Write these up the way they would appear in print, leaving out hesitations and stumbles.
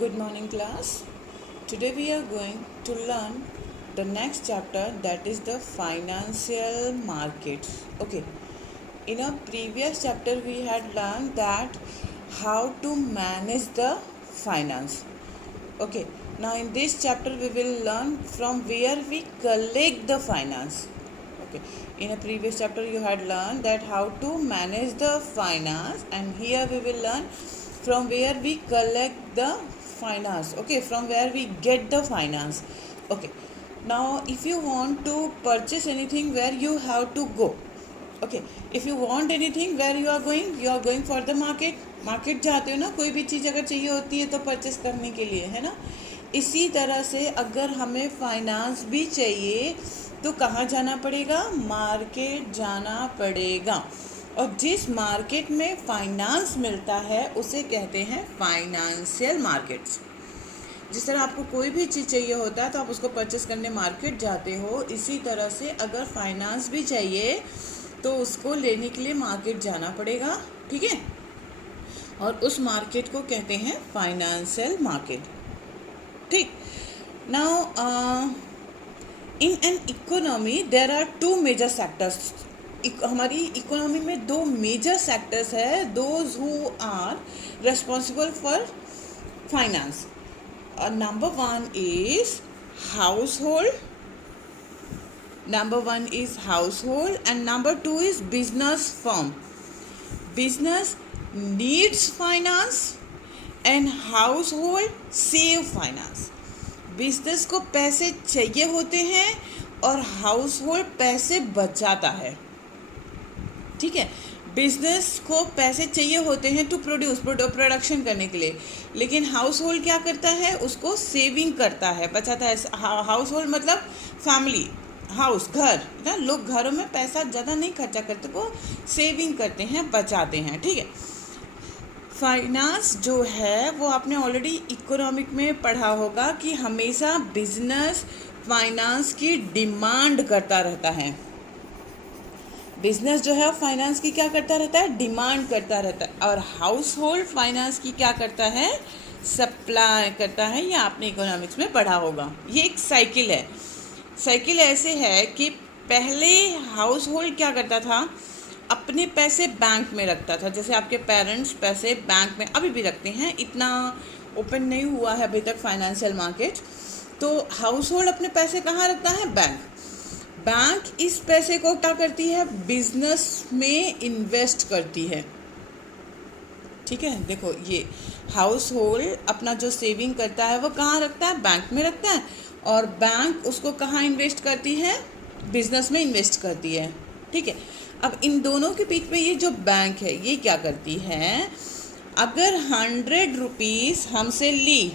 Good morning, class. Today we are going to learn the next chapter, that is the financial markets. Okay. In a previous chapter we had learned that how to manage the finance. Okay. Now in this chapter we will learn from where we collect the finance. Okay. In a previous chapter you had learned that how to manage the finance, and here we will learn from where we collect the finance. Okay, from where we get the finance. Okay, now if you want to purchase anything, where you have to go? Okay, if you want anything, where you are going? You are going for the market. Market जाते हो ना, कोई भी चीज़ अगर चाहिए होती है तो परचेस करने के लिए, है ना। इसी तरह से अगर हमें फाइनेंस भी चाहिए तो कहाँ जाना पड़ेगा? मार्केट जाना पड़ेगा। और जिस मार्केट में फाइनेंस मिलता है उसे कहते हैं फाइनेंशियल मार्केट्स। जिस तरह आपको कोई भी चीज़ चाहिए होता है तो आप उसको परचेस करने मार्केट जाते हो, इसी तरह से अगर फाइनेंस भी चाहिए तो उसको लेने के लिए मार्केट जाना पड़ेगा। ठीक है, और उस मार्केट को कहते हैं फाइनेंशियल मार्केट। ठीक, now in an economy there are two major sectors. हमारी इकोनॉमी में दो मेजर सेक्टर्स है, those who are responsible for finance. Number one is household, and number two is business firm. Business needs finance and household save finance. Business को पैसे चाहिए होते हैं और हाउसहोल्ड पैसे बचाता है। ठीक है, बिजनेस को पैसे चाहिए होते हैं टू प्रोडक्शन करने के लिए, लेकिन हाउस होल्ड क्या करता है? उसको सेविंग करता है, बचाता है। हाउस होल्ड मतलब फैमिली, हाउस, घर ना। लोग घरों में पैसा ज़्यादा नहीं खर्चा करते, वो सेविंग करते हैं, बचाते हैं। ठीक है, फाइनेंस जो है वो आपने ऑलरेडी इकोनॉमिक में पढ़ा होगा कि हमेशा बिजनेस फाइनेंस की डिमांड करता रहता है। बिजनेस जो है फाइनेंस की क्या करता रहता है? डिमांड करता रहता है। और हाउस होल्ड फाइनेंस की क्या करता है? सप्लाई करता है। ये आपने इकोनॉमिक्स में पढ़ा होगा। ये एक साइकिल है। साइकिल ऐसे है कि पहले हाउस होल्ड क्या करता था? अपने पैसे बैंक में रखता था। जैसे आपके पेरेंट्स पैसे बैंक में अभी भी रखते हैं, इतना ओपन नहीं हुआ है अभी तक फाइनेंशियल मार्केट। तो हाउस होल्ड अपने पैसे कहाँ रखता है? बैंक। बैंक इस पैसे को क्या करती है? बिजनेस में इन्वेस्ट करती है। ठीक है, देखो ये हाउस होल्ड अपना जो सेविंग करता है वो कहाँ रखता है? बैंक में रखता है। और बैंक उसको कहाँ इन्वेस्ट करती है? बिजनेस में इन्वेस्ट करती है। ठीक है, अब इन दोनों के बीच में ये जो बैंक है ये क्या करती है? अगर 100 रुपीज़ हमसे ली,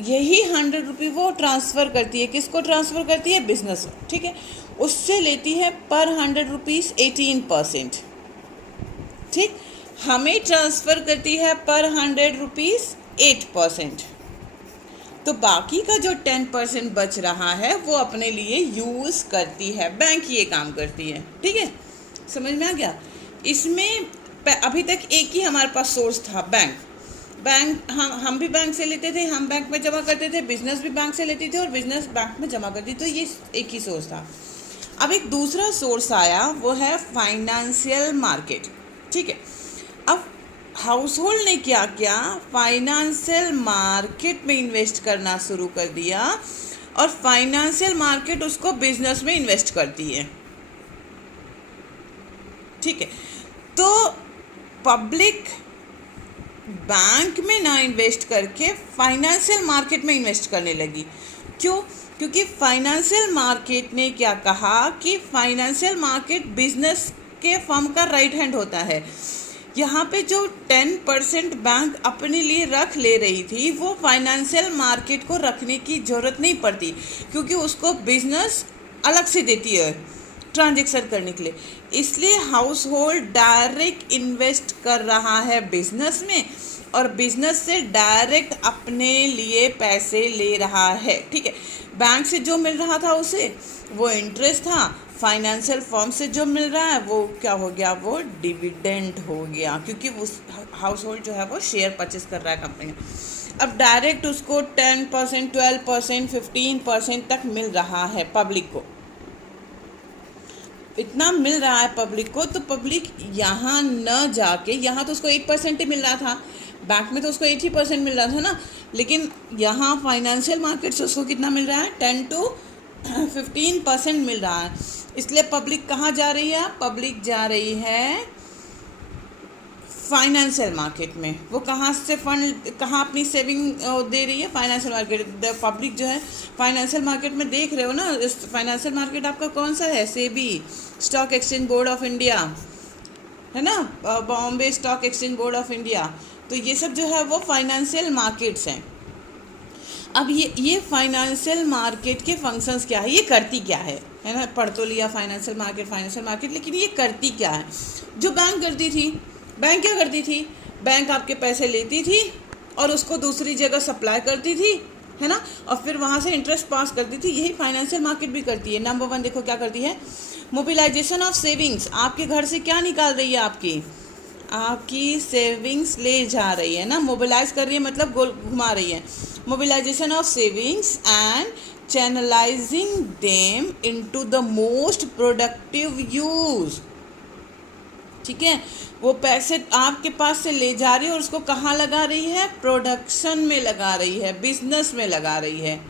यही 100 रुपये वो ट्रांसफ़र करती है। किसको ट्रांसफ़र करती है? बिजनेस। ठीक है, उससे लेती है पर 100 रुपीज़ 18%। ठीक, हमें ट्रांसफ़र करती है पर 100 रुपीज़ 8%। तो बाकी का जो 10% बच रहा है वो अपने लिए यूज़ करती है। बैंक ये काम करती है। ठीक है, समझ में आ गया? इसमें अभी तक एक ही हमारे पास सोर्स था, बैंक। हम भी बैंक से लेते थे, हम बैंक में जमा करते थे, बिजनेस भी बैंक से लेती थी और बिजनेस बैंक में जमा करती थी। तो ये एक ही सोर्स था। अब एक दूसरा सोर्स आया, वो है फाइनेंशियल मार्केट। ठीक है, अब हाउस होल्ड ने क्या किया? फाइनेंशियल मार्केट में इन्वेस्ट करना शुरू कर दिया और फाइनेंशियल मार्केट उसको बिजनेस में इन्वेस्ट करती है। ठीक है, तो पब्लिक बैंक में ना इन्वेस्ट करके फाइनेंशियल मार्केट में इन्वेस्ट करने लगी। क्यों? क्योंकि फाइनेंशियल मार्केट ने क्या कहा कि फाइनेंशियल मार्केट बिजनेस के फर्म का राइट हैंड होता है। यहाँ पे जो 10% बैंक अपने लिए रख ले रही थी वो फाइनेंशियल मार्केट को रखने की ज़रूरत नहीं पड़ती, क्योंकि उसको बिजनेस अलग से देती है ट्रांजैक्शन करने के लिए। इसलिए हाउस होल्ड डायरेक्ट इन्वेस्ट कर रहा है बिजनेस में और बिजनेस से डायरेक्ट अपने लिए पैसे ले रहा है। ठीक है, बैंक से जो मिल रहा था उसे वो इंटरेस्ट था, फाइनेंशियल फर्म से जो मिल रहा है वो क्या हो गया, वो डिविडेंड हो गया, क्योंकि उस हाउस होल्ड जो है वो शेयर परचेस कर रहा है कंपनी का। अब डायरेक्ट उसको 10%, 12%, 15% तक मिल रहा है पब्लिक को, इतना मिल रहा है पब्लिक को। तो पब्लिक यहाँ न जाके, यहाँ तो उसको 8% ही मिल रहा था, बैंक में तो उसको 80% मिल रहा था ना, लेकिन यहाँ फाइनेंशियल मार्केट से उसको कितना मिल रहा है, 10 to 15% मिल रहा है। इसलिए पब्लिक कहाँ जा रही है, पब्लिक जा रही है फाइनेंशियल मार्केट में। वो कहाँ से फंड, कहाँ अपनी सेविंग दे रही है, फाइनेंशियल मार्केट। द पब्लिक जो है फाइनेंशियल मार्केट में, देख रहे हो ना, इस फाइनेंशियल मार्केट आपका कौन सा है, SEBI, stock exchange board of India है ना, Bombay stock exchange board of India. तो ये सब जो है वो फाइनेंशियल मार्केट्स हैं। अब ये फाइनेंशियल मार्केट के फंक्शंस क्या है, ये करती क्या है ना, पढ़ तो लिया फाइनेंशियल मार्केट, लेकिन ये करती क्या है। जो बैंक करती थी, बैंक क्या करती थी, बैंक आपके पैसे लेती थी और उसको दूसरी जगह सप्लाई करती थी, है ना, और फिर वहाँ से इंटरेस्ट पास करती थी। यही फाइनेंशियल मार्केट भी करती है। नंबर 1 देखो क्या करती है, मोबिलाइजेशन ऑफ सेविंग्स। आपके घर से क्या निकाल रही है, आपकी सेविंग्स ले जा रही है ना, मोबिलाइज कर रही है मतलब गोल घुमा रही है। Mobilisation of savings and channelising them into the most productive use. ठीक है, वो पैसे आपके पास से ले जा रही है और उसको कहाँ लगा रही है, प्रोडक्शन में लगा रही है, बिजनेस में लगा रही है।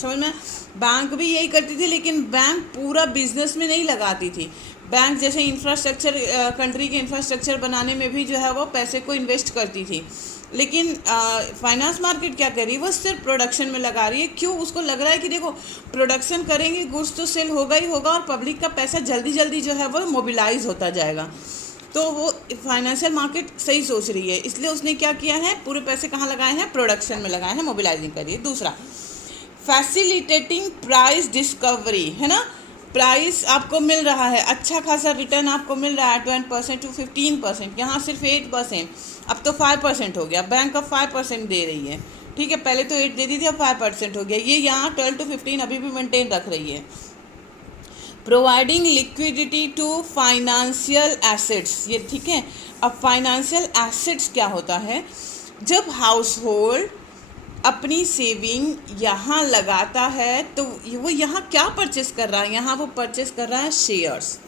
समझ में, बैंक भी यही करती थी, लेकिन बैंक पूरा बिजनेस में नहीं लगाती थी। बैंक जैसे इंफ्रास्ट्रक्चर, कंट्री के इंफ्रास्ट्रक्चर बनाने में भी जो है वो पैसे को इन्वेस्ट करती थी, लेकिन फाइनेंस मार्केट क्या कर रही है, वो सिर्फ प्रोडक्शन में लगा रही है। क्यों, उसको लग रहा है कि देखो प्रोडक्शन करेंगे, गुड्स तो सेल होगा ही होगा और पब्लिक का पैसा जल्दी जल्दी जो है वो मोबिलाइज होता जाएगा। तो वो फाइनेंशियल मार्केट सही सोच रही है, इसलिए उसने क्या किया है, पूरे पैसे कहाँ लगाए हैं, प्रोडक्शन में लगाए हैं, मोबिलाइजिंग करिए। दूसरा, फैसिलिटेटिंग प्राइस डिस्कवरी, है ना, प्राइस आपको मिल रहा है, अच्छा खासा रिटर्न आपको मिल रहा है 20% to 15%, यहाँ सिर्फ 8%, अब तो 5% हो गया। बैंक अब 5% दे रही है, ठीक है, पहले तो 8 दे दी थी, अब 5% हो गया। ये यहाँ 12 to 15 अभी भी मेंटेन रख रही है। Providing liquidity to financial assets, ये ठीक है। अब फाइनेंशियल एसेट्स क्या होता है, जब हाउस होल्ड अपनी सेविंग यहाँ लगाता है तो वो यहाँ क्या परचेस कर रहा है, यहाँ वो परचेस कर रहा है शेयर्स,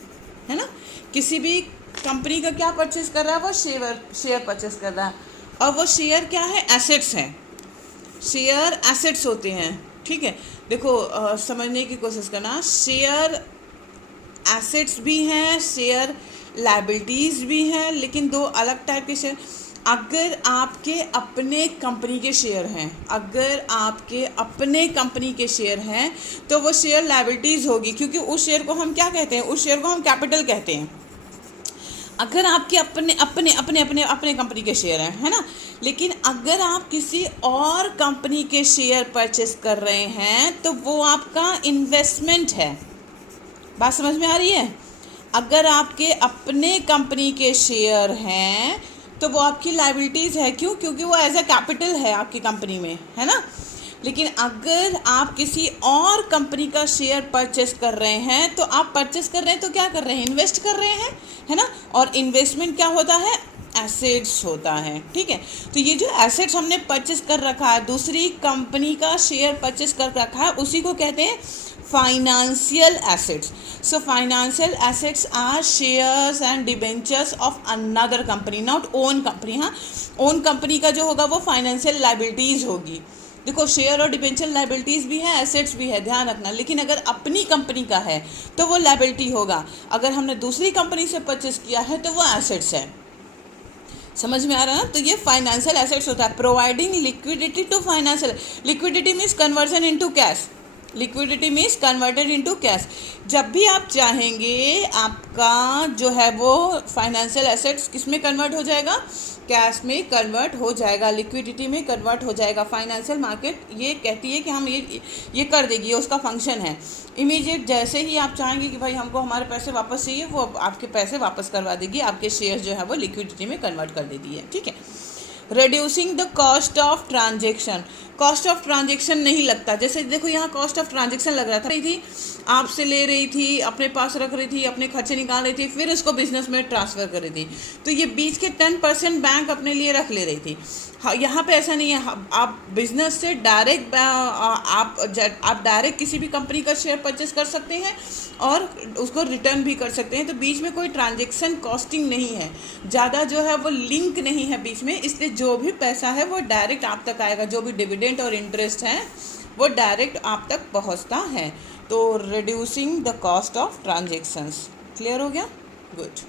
है ना, किसी भी कंपनी का क्या परचेस कर रहा है, वो शेयर परचेस कर रहा है। और वो शेयर क्या है, एसेट्स हैं, शेयर एसेट्स होते हैं। ठीक है, देखो समझने की कोशिश करना, शेयर एसेट्स भी हैं, शेयर लायबिलिटीज़ भी हैं, लेकिन दो अलग टाइप के शेयर। अगर आपके अपने कंपनी के शेयर हैं, अगर आपके अपने कंपनी के शेयर हैं तो वो शेयर लायबिलिटीज़ होगी, क्योंकि उस शेयर को हम क्या कहते हैं, उस शेयर को हम कैपिटल कहते हैं। अगर आपके अपने अपने अपने अपने अपने कंपनी के शेयर हैं, है ना, लेकिन अगर आप किसी और कंपनी के शेयर परचेस कर रहे हैं तो वो आपका इन्वेस्टमेंट है। बात समझ में आ रही है, अगर आपके अपने कंपनी के शेयर हैं तो वो आपकी लायबिलिटीज़ है। क्यों, क्योंकि वो एज अ कैपिटल है आपकी कंपनी में, है ना। लेकिन अगर आप किसी और कंपनी का शेयर परचेस कर रहे हैं तो आप परचेस कर रहे हैं तो क्या कर रहे हैं, इन्वेस्ट कर रहे हैं, है ना। और इन्वेस्टमेंट क्या होता है, एसेट्स होता है। ठीक है, तो ये जो एसेट्स हमने परचेस कर रखा है, दूसरी कंपनी का शेयर परचेस कर रखा है, उसी को कहते हैं financial assets. So financial assets are shares and debentures of another company, not own company. हाँ, ओन कंपनी का जो होगा वो फाइनेंशियल लायबिलिटीज़ होगी। देखो, शेयर और डिबेंचर लायबिलिटीज़ भी है, एसेट्स भी है, ध्यान रखना। लेकिन अगर अपनी कंपनी का है तो वो लायबिलिटी होगा, अगर हमने दूसरी कंपनी से परचेस किया है तो वो एसेट्स है। समझ में आ रहा है ना। तो ये फाइनेंशियल एसेट्स होता है। Providing liquidity to financial, liquidity means conversion into cash, liquidity means converted into cash. जब भी आप चाहेंगे आपका जो है वो फाइनेंशियल एसेट्स किस में कन्वर्ट हो जाएगा, कैश में कन्वर्ट हो जाएगा, लिक्विडिटी में कन्वर्ट हो जाएगा। फाइनेंशियल मार्केट ये कहती है कि हम ये कर देगी, ये उसका फंक्शन है। इमीडिएट जैसे ही आप चाहेंगे कि भाई हमको हमारे पैसे वापस चाहिए, वो आपके पैसे वापस करवा देगी, आपके शेयर जो है वो लिक्विडिटी में कन्वर्ट कर देती है। ठीक है, reducing the cost of transaction, cost of transaction नहीं लगता। जैसे देखो यहाँ कॉस्ट ऑफ ट्रांजेक्शन लग रहा था, रही थी आपसे ले रही थी, अपने पास रख रही थी, अपने खर्चे निकाल रही थी, फिर उसको बिजनेस में ट्रांसफ़र कर रही थी, तो ये बीच के 10% बैंक अपने लिए रख ले रही थी। हाँ, यहाँ पे ऐसा नहीं है। आप बिजनेस से डायरेक्ट आप डायरेक्ट किसी भी कंपनी का शेयर परचेस कर सकते हैं और उसको रिटर्न भी कर सकते हैं, तो बीच में कोई ट्रांजेक्शन कॉस्टिंग नहीं है, ज़्यादा जो है वो लिंक नहीं है बीच में, इसलिए जो भी पैसा है वो डायरेक्ट आप तक आएगा, जो भी डिविडेंड और इंटरेस्ट है वो डायरेक्ट आप तक पहुंचता है। तो reducing the cost of transactions. Clear हो गया? गुड।